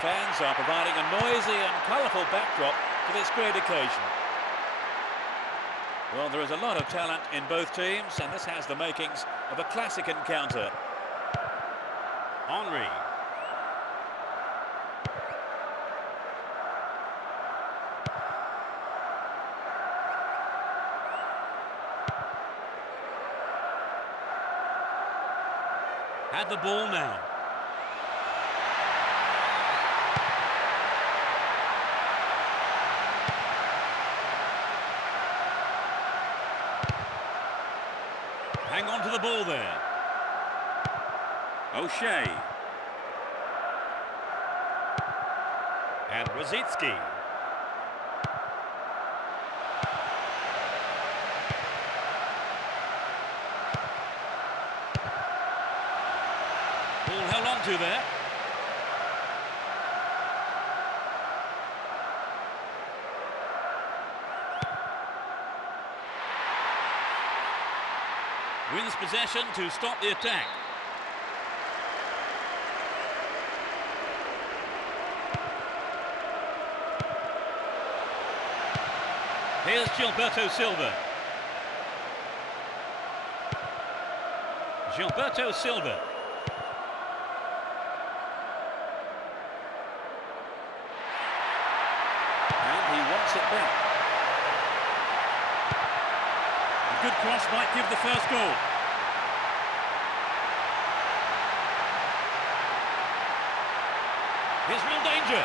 Fans are providing a noisy and colourful backdrop to this great occasion. Well, there is a lot of talent in both teams, and this has the makings of a classic encounter. Henry. Had the ball now. Hang on to the ball there. O'Shea. And Rosicki. Ball held on to there. Wins possession to stop the attack. Here's Gilberto Silva. Gilberto Silva. And he wants it back. A good cross might give the first goal. Here's real danger.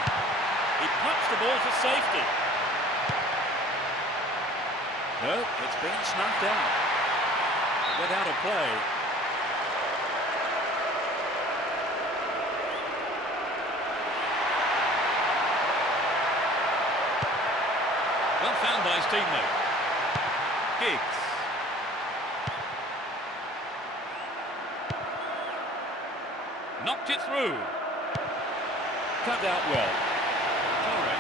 He punched the ball for safety. No, it's been snuffed out. It went out of play. Well found by his teammate. Giggs. Knocked it through. Cut out well. Torre.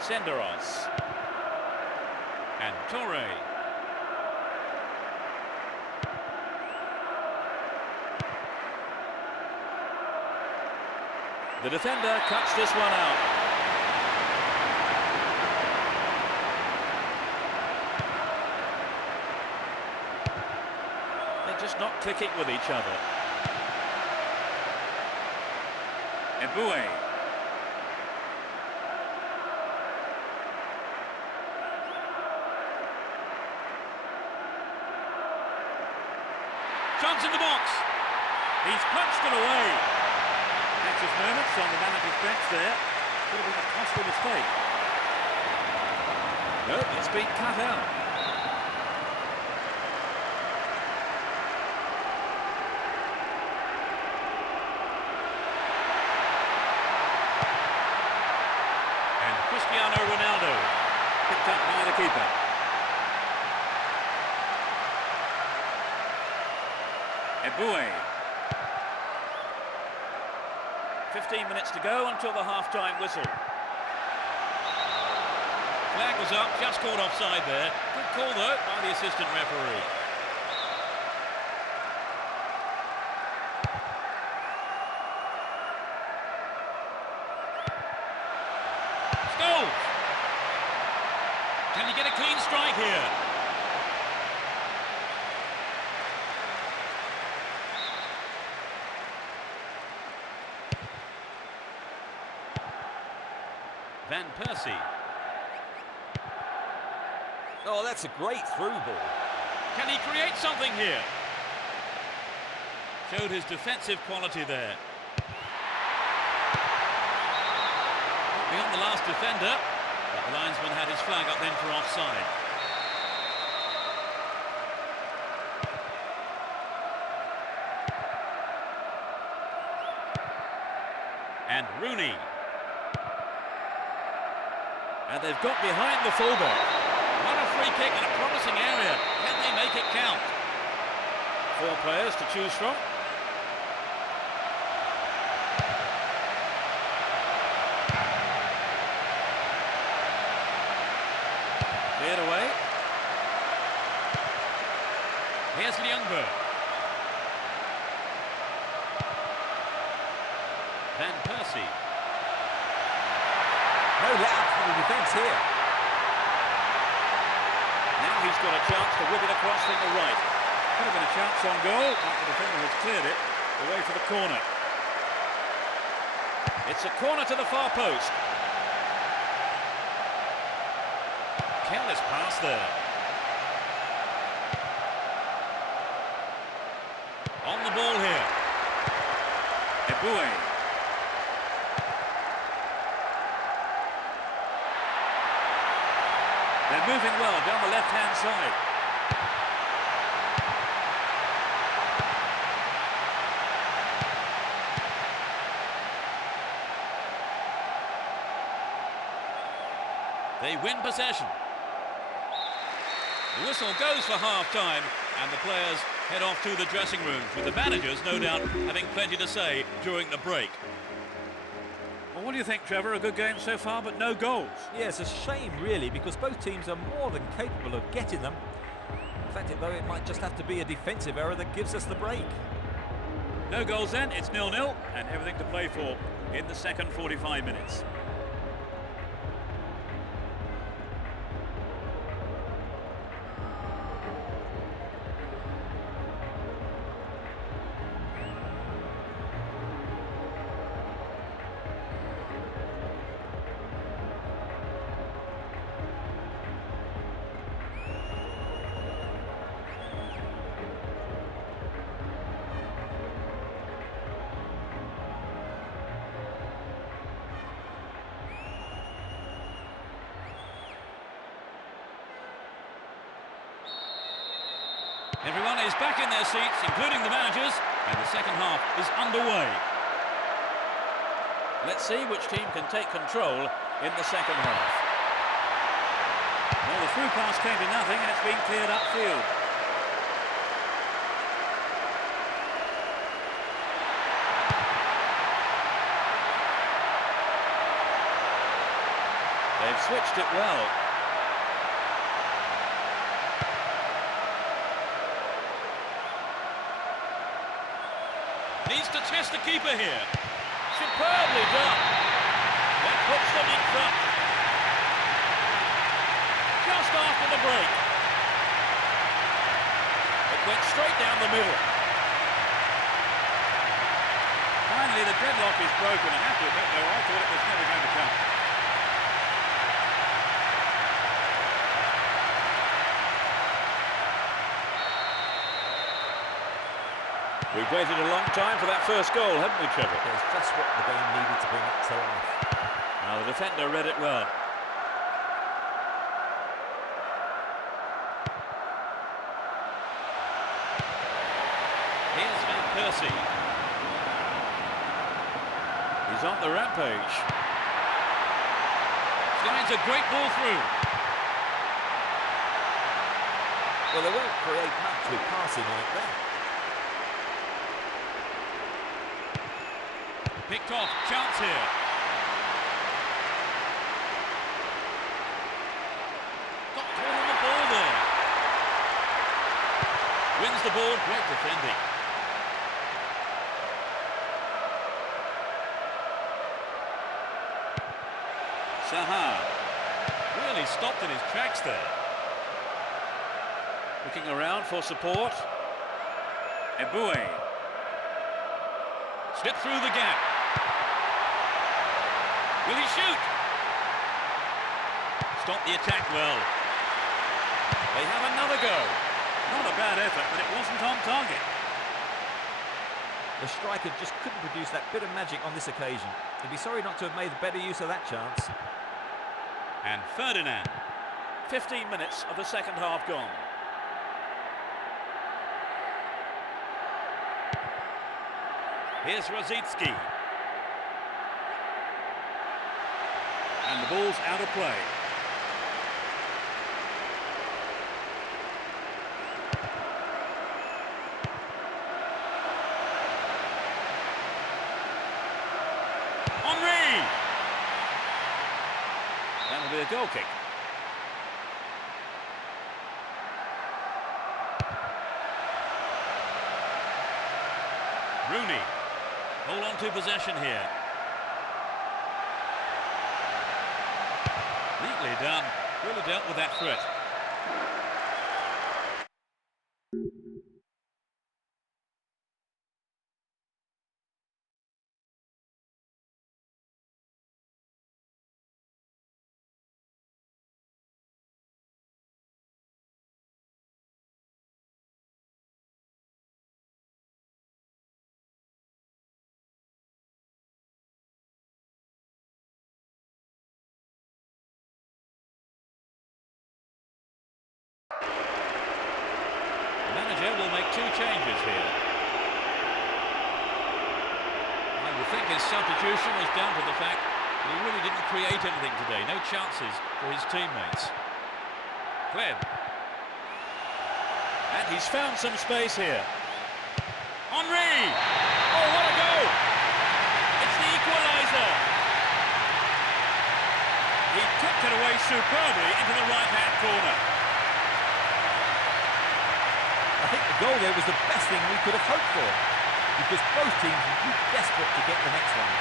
Senderos. And Torre. The defender cuts this one out. They're just not clicking with each other. Eboué. Chance in the box. He's punched it away. Anxious moments on the manager's bench there. Could have been a costly mistake. No, it's been cut out. And Cristiano Ronaldo picked up by the keeper. Eboué. 15 minutes to go until the half-time whistle. Flag was up, just caught offside there. Good call, though, by the assistant referee. Scholes! Can he get a clean strike here? Van Persie. Oh, that's a great through ball. Can he create something here? Showed his defensive quality there. Beyond the last defender, but the linesman had his flag up then for offside. And Rooney. And they've got behind the fullback. What a free kick in a promising area. Can they make it count? 4 players to choose from. Cleared away. Here's Ljungberg. Van Persie. No let up for the defence here. Now he's got a chance to whip it across from the right. Could have been a chance on goal, but the defender has cleared it away for the corner. It's a corner to the far post. Careless pass there. On the ball here. Eboué. They're moving well down the left-hand side. They win possession. The whistle goes for half-time, and the players head off to the dressing rooms, with the managers, no doubt, having plenty to say during the break. Well, what do you think, Trevor? A good game so far, but no goals. Yeah, it's a shame, really, because both teams are more than capable of getting them. In fact, though, it might just have to be a defensive error that gives us the break. No goals then, it's 0-0, and everything to play for in the second 45 minutes. Everyone is back in their seats, including the managers, and the second half is underway. Let's see which team can take control in the second half. Well, the through pass came to nothing, and it's been cleared upfield. They've switched it well. Needs to test the keeper here. Superbly done. That puts them in front. Just after the break. It went straight down the middle. Finally, the deadlock is broken. I have to admit, though, I thought it was never going to come. We've waited a long time for that first goal, haven't we, Trevor? It's just what the game needed to bring it to life. Now, the defender read it well. Here's Van Persie. He's on the rampage. Slides a great ball through. Well, they won't create much with passing like that. Picked off, chance here. Got caught on the ball there. Wins the ball, great defending. Saha really stopped in his tracks there. Looking around for support. Eboué. Slip through the gap. Will he shoot? Stop the attack well. They have another go. Not a bad effort, but it wasn't on target. The striker just couldn't produce that bit of magic on this occasion. He'd be sorry not to have made better use of that chance. And Ferdinand. 15 minutes of the second half gone. Here's Rosicki. And the ball's out of play. Henry! That'll be a goal kick. Rooney. Hold on to possession here. Neatly done. Really dealt with that threat. The manager will make 2 changes here. I would think his substitution was down to the fact that he really didn't create anything today. No chances for his teammates. Clem. And he's found some space here. Henry! Oh, what a goal! It's the equaliser! He tucked it away superbly into the right-hand corner. I think the goal there was the best thing we could have hoped for, because both teams were desperate to get the next one.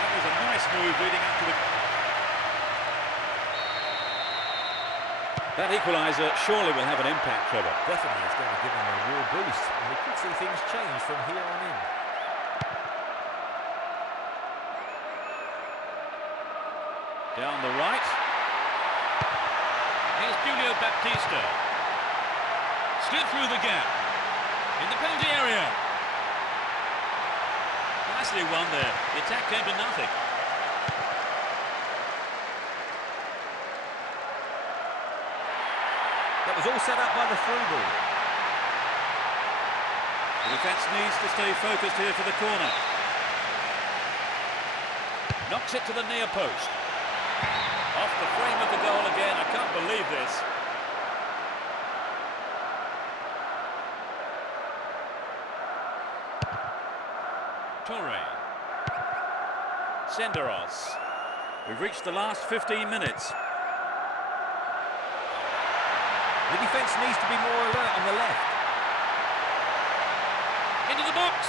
That was a nice move leading up to the... That equaliser surely will have an impact, Trevor. Definitely, it's going to give them a real boost, and we could see things change from here on in. Down the right. Here's Julio Baptista. Slid through the gap. In the penalty area. Nicely won there. The attack came to nothing. That was all set up by the through ball. The defence needs to stay focused here for the corner. Knocks it to the near post. Off the frame of the goal again. I can't believe this. Torre. Senderos. We've reached the last 15 minutes. The defence needs to be more alert on the left. Into the box.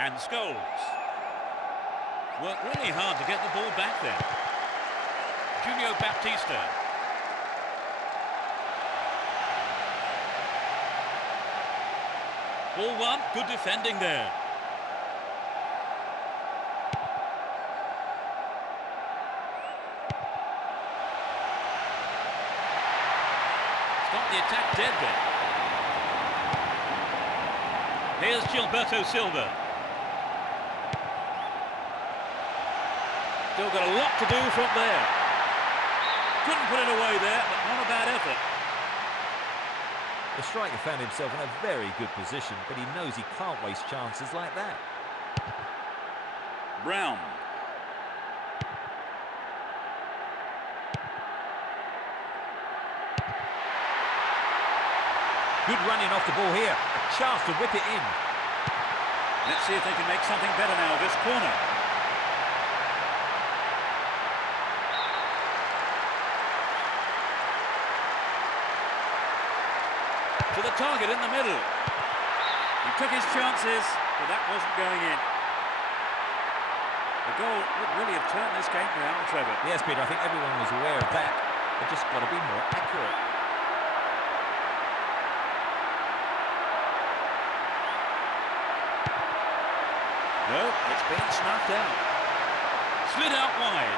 And Scholes. Worked really hard to get the ball back there. Julio Baptista. Ball one, good defending there. Stop the attack dead there. Here's Gilberto Silva. Still got a lot to do from there. Couldn't put it away there, but not a bad effort. The striker found himself in a very good position, but he knows he can't waste chances like that. Brown. Good running off the ball here. A chance to whip it in. Let's see if they can make something better now of this corner. To the target in the middle. He took his chances, but that wasn't going in. The goal would really have turned this game around, Trevor. Yes, Peter, I think everyone was aware of that. They've just got to be more accurate. No, it's been snuffed out. Slid out wide.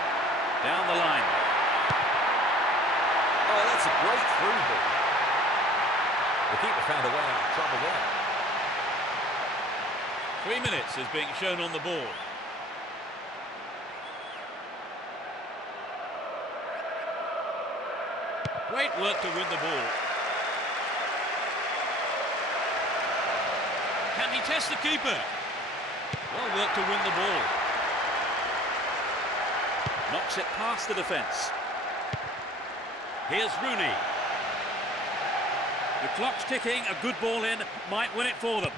Down the line. Oh, that's a great through ball. The keeper found a way out of trouble there. 3 minutes is being shown on the board. Great work to win the ball. Can he test the keeper? Well work to win the ball. Knocks it past the defence. Here's Rooney. The clock's ticking, a good ball in, might win it for them.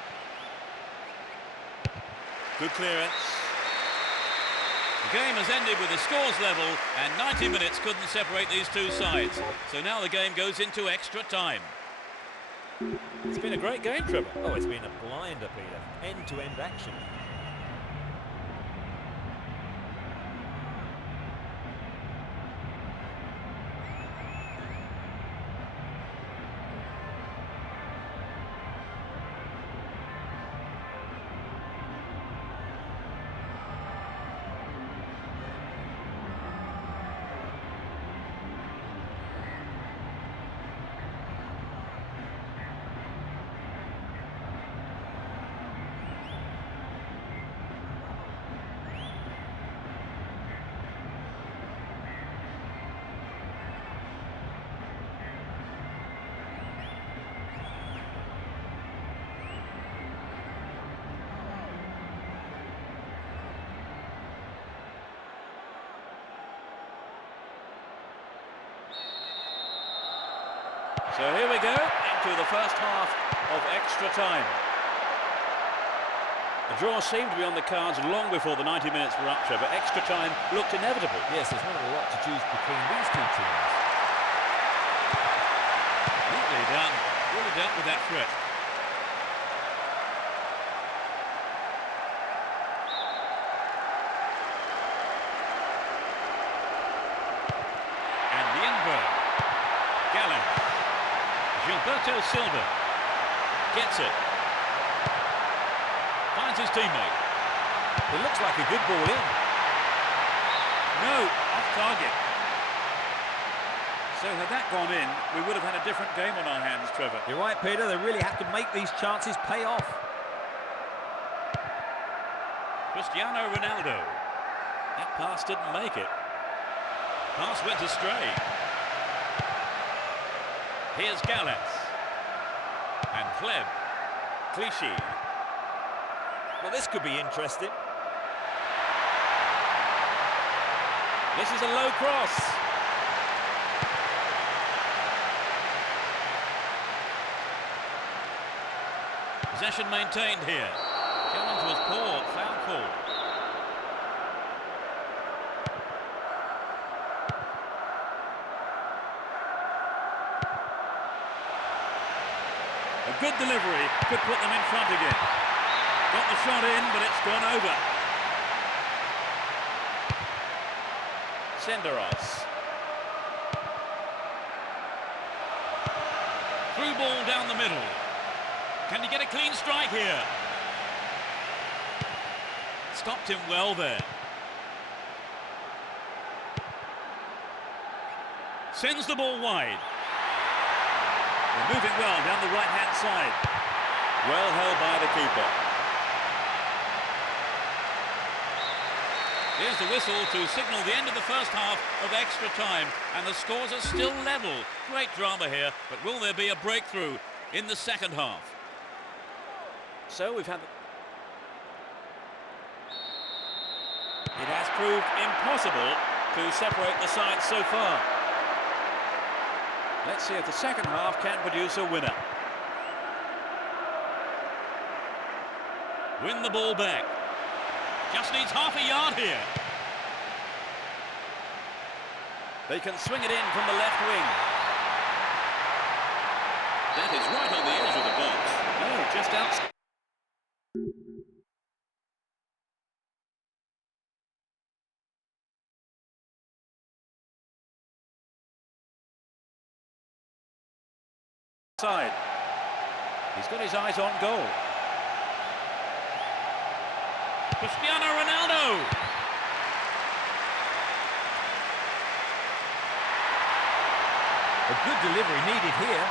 Good clearance. The The game has ended with the scores level, and 90 minutes couldn't separate these two sides. So now the game goes into extra time. It's been a great game, Trevor. Oh, it's been a blinder, Peter. End-to-end action. So here we go into the first half of extra time. The draw seemed to be on the cards long before the 90 minutes were up, but extra time looked inevitable. Yes, there's not a lot to choose between these two teams. Neatly done. Really dealt with that threat. And the inverse. Gallant. Gilberto Silva gets it. Finds his teammate. It looks like a good ball in. No, off target. So had that gone in, we would have had a different game on our hands, Trevor. You're right, Peter. They really have to make these chances pay off. Cristiano Ronaldo. That pass didn't make it. Pass went astray. Here's Gallas. And Kleb. Clichy. Well, this could be interesting. This is a low cross. Possession maintained here. Challenge was poor. Foul call. A good delivery could put them in front again. Got the shot in, but it's gone over. Senderos. Through ball down the middle. Can he get a clean strike here? Stopped him well there. Sends the ball wide. They're moving well down the right-hand side. Well held by the keeper. Here's the whistle to signal the end of the first half of extra time, and the scores are still level. Great drama here, but will there be a breakthrough in the second half? So we've had... It has proved impossible to separate the sides so far. Let's see if the second half can produce a winner. Win the ball back. Just needs half a yard here. They can swing it in from the left wing. That is right on the edge of the box. No, just outside. He's got his eyes on goal. Cristiano Ronaldo. A good delivery needed here.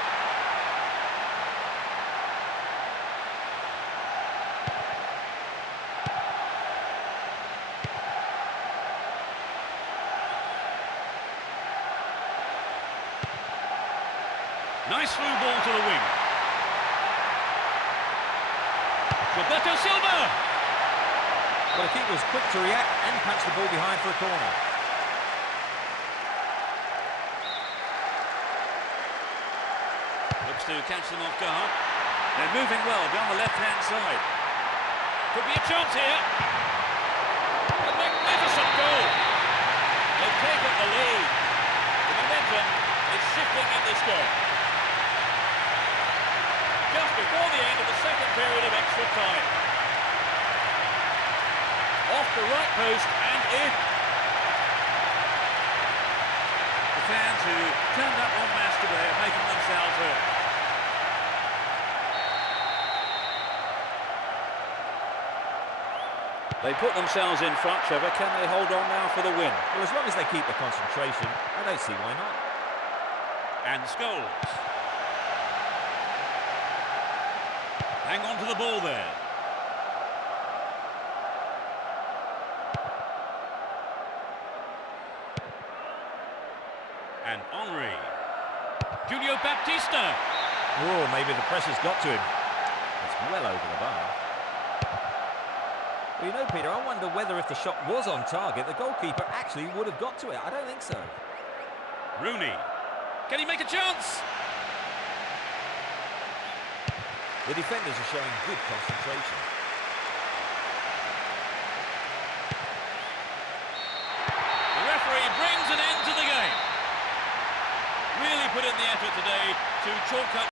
Nice through ball to the wing. Gilberto Silva. Well, the keeper was quick to react and punched the ball behind for a corner. Looks to catch them off guard. They're moving well down the left-hand side. Could be a chance here. A magnificent goal. The fans who turned up en masse today are making themselves heard. They put themselves in front, Trevor. Can they hold on now for the win? Well, as long as they keep the concentration, I don't see why not. And Scholes. Hang on to the ball there. And Henry. Julio Baptista. Oh, maybe the pressure's got to him. It's well over the bar. Well, you know, Peter, I wonder whether if the shot was on target, the goalkeeper actually would have got to it. I don't think so. Rooney. Can he make a chance? The defenders are showing good concentration. The referee brings an end to the game. Really put in the effort today to chalk up